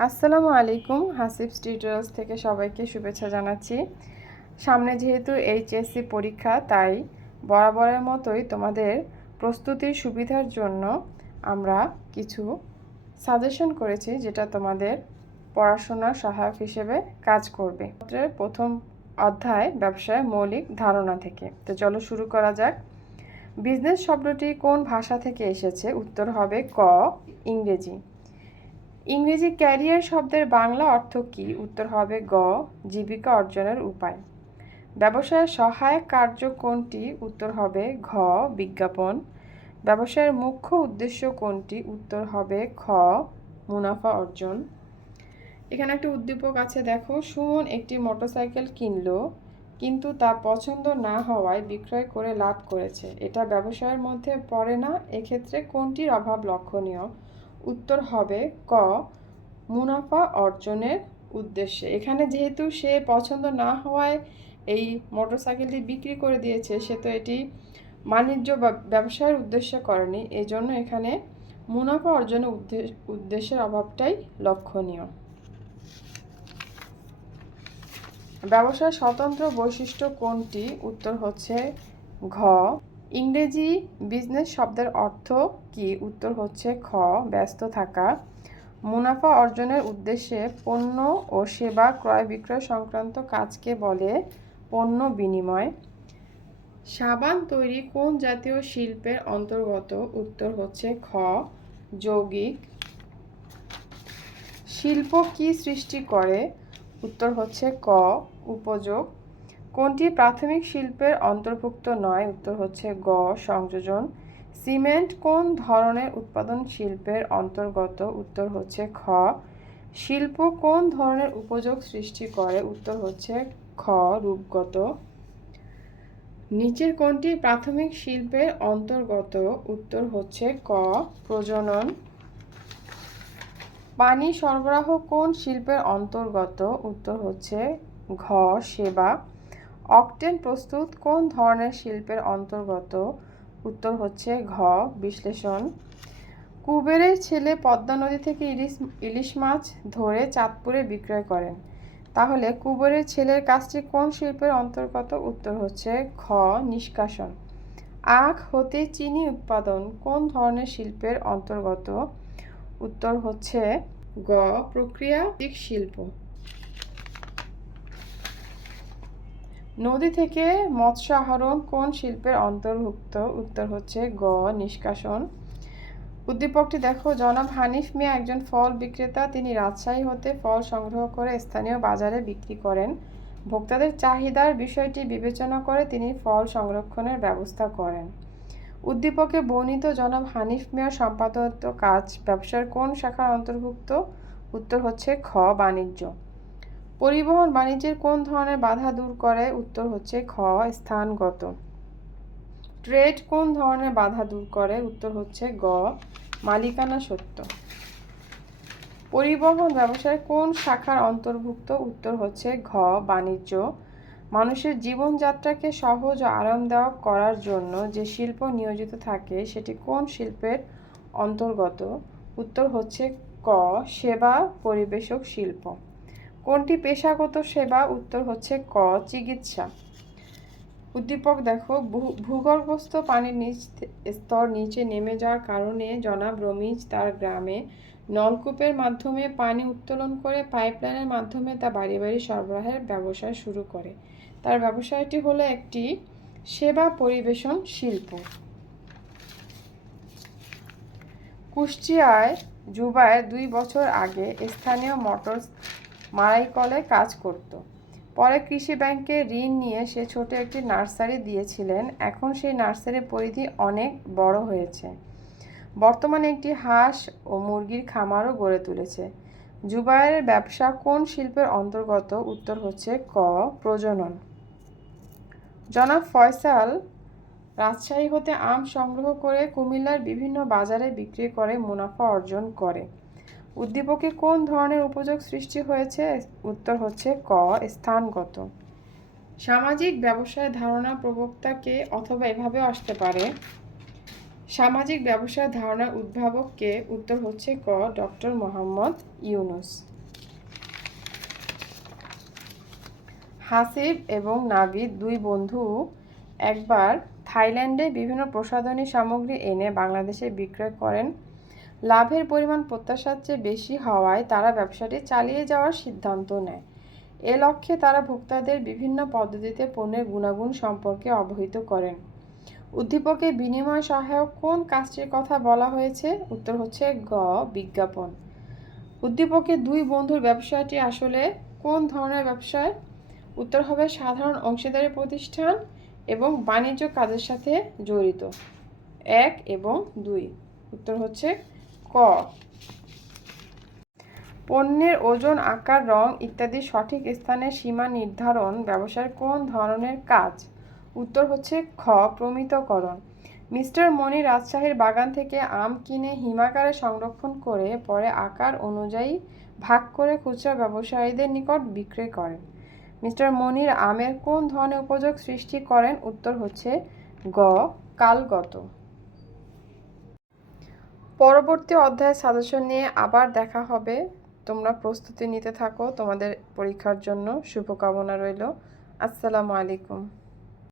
আসসালামু আলাইকুম হাসিবস টিউটোরিয়ালস থেকে সবাইকে শুভেচ্ছা জানাচ্ছি। সামনে যেহেতু এইচএসসি পরীক্ষা, তাই বরাবরের মতোই তোমাদের প্রস্তুতির সুবিধার জন্য আমরা কিছু সাজেশন করেছি, যেটা তোমাদের পড়াশোনার সহায়ক হিসেবে কাজ করবে। প্রথম অধ্যায়, ব্যবসায় মৌলিক ধারণা থেকে। তো চলো শুরু করা যাক। বিজনেস শব্দটি কোন ভাষা থেকে এসেছে? উত্তর হবে ক, ইংরেজি। ইংরেজি ক্যারিয়ার শব্দের বাংলা অর্থ কী? উত্তর হবে গ, জীবিকা অর্জনের উপায়। ব্যবসায়ের সহায়ক কার্য কোনটি? উত্তর হবে ঘ, বিজ্ঞাপন। ব্যবসায়ের মুখ্য উদ্দেশ্য কোনটি? উত্তর হবে খ, মুনাফা অর্জন। এখানে একটা উদ্দীপক আছে, দেখো। সুমন একটি মোটরসাইকেল কিনলো, কিন্তু তা পছন্দ না হওয়ায় বিক্রয় করে লাভ করেছে। এটা ব্যবসায়ের মধ্যে পড়ে না। এক্ষেত্রে কোনটির অভাব লক্ষণীয়? উত্তর হবে ক, মুনাফা অর্জনের উদ্দেশ্যে। এখানে যেহেতু সে পছন্দ না হওয়ায় এই মোটরসাইকেলটি বিক্রি করে দিয়েছে, সে তো এটি বাণিজ্য বা ব্যবসায়ের উদ্দেশ্যে করেনি। এই জন্য এখানে মুনাফা অর্জনের উদ্দেশ্যের অভাবটাই লক্ষণীয়। ব্যবসায় স্বতন্ত্র বৈশিষ্ট্য কোনটি? উত্তর হচ্ছে ঘ ইংরেজি বিজনেস শব্দের অর্থ কি? উত্তর হচ্ছে খ, ব্যস্ত থাকা। মুনাফা অর্জনের উদ্দেশ্যে পণ্য ও সেবা ক্রয় বিক্রয় সংক্রান্ত কাজকে বলে পণ্য বিনিময়। সাবান তৈরি কোন জাতীয় শিল্পের অন্তর্গত? উত্তর হচ্ছে খ, যৌগিক। শিল্প কি সৃষ্টি করে? উত্তর হচ্ছে ক, উপযোগ। কোনটি প্রাথমিক শিল্পের অন্তর্ভুক্ত নয়? উত্তর হচ্ছে গ, সংযোজন। সিমেন্ট কোন ধরনের উৎপাদন শিল্পের অন্তর্গত? উত্তর হচ্ছে খ, শিল্প কোন ধরনের উপযোগ সৃষ্টি করে? উত্তর হচ্ছে খ, রূপগত। নিচের কোনটি প্রাথমিক শিল্পের অন্তর্গত? উত্তর হচ্ছে ক, প্রজনন। পানি সরবরাহ কোন শিল্পের অন্তর্গত? উত্তর হচ্ছে ঘ, সেবা। অকটেন প্রস্তুত কোন ধরনের শিল্পের অন্তর্গত? উত্তর হচ্ছে ঘ, বিশ্লেষণ। কুবেরের ছেলে পদ্মা নদী থেকে ইলিশ ইলিশ মাছ ধরে চাঁদপুরে বিক্রয় করেন। তাহলে কুবেরের ছেলের কাজটি কোন শিল্পের অন্তর্গত? উত্তর হচ্ছে খ নিষ্কাশন। আখ, হতে চিনি উৎপাদন কোন ধরনের শিল্পের অন্তর্গত? উত্তর হচ্ছে গ প্রক্রিয়াতিক শিল্প। নদী থেকে মৎস্য আহরণ কোন শিল্পের অন্তর্ভুক্ত? উত্তর হচ্ছে গ, নিষ্কাশন। উদ্দীপকটি দেখো, জনাব হানিফ মিয়া একজন ফল বিক্রেতা, তিনি রাজশাহী হতে ফল সংগ্রহ করে স্থানীয় বাজারে বিক্রি করেন। ভোক্তাদের চাহিদার বিষয়টি বিবেচনা করে তিনি ফল সংরক্ষণের ব্যবস্থা করেন। উদ্দীপকে বর্ণিত জনাব হানিফ মিয়ার সম্পাদিত কাজ, ব্যবসার কোন শাখার অন্তর্ভুক্ত? উত্তর হচ্ছে খ, বাণিজ্য। পরিবহন বাণিজ্যের কোন ধরনের বাধা দূর করে? উত্তর হচ্ছে খ, স্থানগত। ট্রেড কোন ধরনের বাধা দূর করে? উত্তর হচ্ছে গ, মালিকানা সত্য। পরিবহন ব্যবসায় কোন শাখার অন্তর্ভুক্ত? উত্তর হচ্ছে ঘ, বাণিজ্য। মানুষের জীবনযাত্রাকে সহজ ও আরামদায়ক করার জন্য যে শিল্প নিয়োজিত থাকে, সেটি কোন শিল্পের অন্তর্গত? উত্তর হচ্ছে ক, সেবা, পরিবেশক শিল্প। কোনটি পেশাগত সেবা? উত্তর হচ্ছে ক, চিকিৎসা। উদ্দীপক, দেখো ভূগর্ভস্থ পানির নিচ স্তর নিচে নেমে যাওয়ার কারণে জনাব রমিজ তার গ্রামে নলকূপের মাধ্যমে পানি উত্তোলন করে পাইপলাইনের মাধ্যমে তা বাড়ি বাড়ি সরবরাহের ব্যবসা শুরু করে। তার ব্যবসায়টি হলো একটি সেবা পরিবেশন শিল্প। কুষ্টিয়ায় জুবায়ের দুই বছর আগে স্থানীয় মোটর মারাই কলে কাজ করত। পরে কৃষি ব্যাংকে ঋণ নিয়ে সে ছোট একটি নার্সারি দিয়েছিলেন। এখন সেই নার্সারির পরিধি অনেক বড় হয়েছে। বর্তমানে একটি হাঁস ও মুরগির খামারও গড়ে তুলেছে। জুবায়ের ব্যবসা কোন শিল্পের অন্তর্গত? উত্তর হচ্ছে ক, প্রজনন। জনাব ফয়সাল, রাজশাহী হতে আম সংগ্রহ করে কুমিল্লার বিভিন্ন বাজারে বিক্রি করে মুনাফা অর্জন করে। উদ্দীপকে কোন ধরনের উপযোগ সৃষ্টি হয়েছে? উত্তর হচ্ছে ক, স্থানগত। সামাজিক ব্যবসায় ধারণা প্রবক্তাকে অথবা এভাবে আসতে পারে, সামাজিক ব্যবসায় ধারণার উদ্ভাবককে উত্তর হচ্ছে ক ডক্টর মোহাম্মদ ইউনুস। হাসিব এবং নাবিদ দুই বন্ধু একবার থাইল্যান্ডে বিভিন্ন প্রসাধনী সামগ্রী এনে বাংলাদেশে বিক্রয় করেন। লাভের পরিমাণ প্রত্যাশার চেয়ে বেশি হওয়ায় তারা ব্যবসাটি চালিয়ে যাওয়ার সিদ্ধান্ত নেয়। এ লক্ষ্যে তারা ভোক্তাদের বিভিন্ন পদ্ধতিতে পণ্যের গুণাগুণ সম্পর্কে অবহিত করেন। উদ্দীপকে বিনিময় সহায়ক কোন কাজটির কথা বলা হয়েছে? উত্তর হচ্ছে গ, বিজ্ঞাপন। উদ্দীপকে দুই বন্ধুর ব্যবসাটি আসলে কোন ধরনের ব্যবসায়? উত্তর হবে সাধারণ অংশীদারি প্রতিষ্ঠান এবং বাণিজ্য কাজের সাথে জড়িত। এক এবং দুই। উত্তর হচ্ছে ক। পণ্যের ওজন, আকার, রং ইত্যাদি সঠিক স্থানের সীমা নির্ধারণ ব্যবসার কোন ধরনের কাজ? উত্তর হচ্ছে খ, প্রমিতকরণ। মিস্টার মনি রাজশাহীর বাগান থেকে আম কিনে হিমাগারে সংরক্ষণ করে পরে আকার অনুযায়ী ভাগ করে খুচরা ব্যবসায়ীদের নিকট বিক্রয় করেন। মিস্টার মনির আমের কোন ধরনের উপযোগ সৃষ্টি করেন? উত্তর হচ্ছে গ, কালগত। পরবর্তী অধ্যায় সাজেশন নিয়ে আবার দেখা হবে। তোমরা প্রস্তুতি নিতে থাকো। তোমাদের পরীক্ষার জন্য শুভকামনা রইল। আসসালামু আলাইকুম।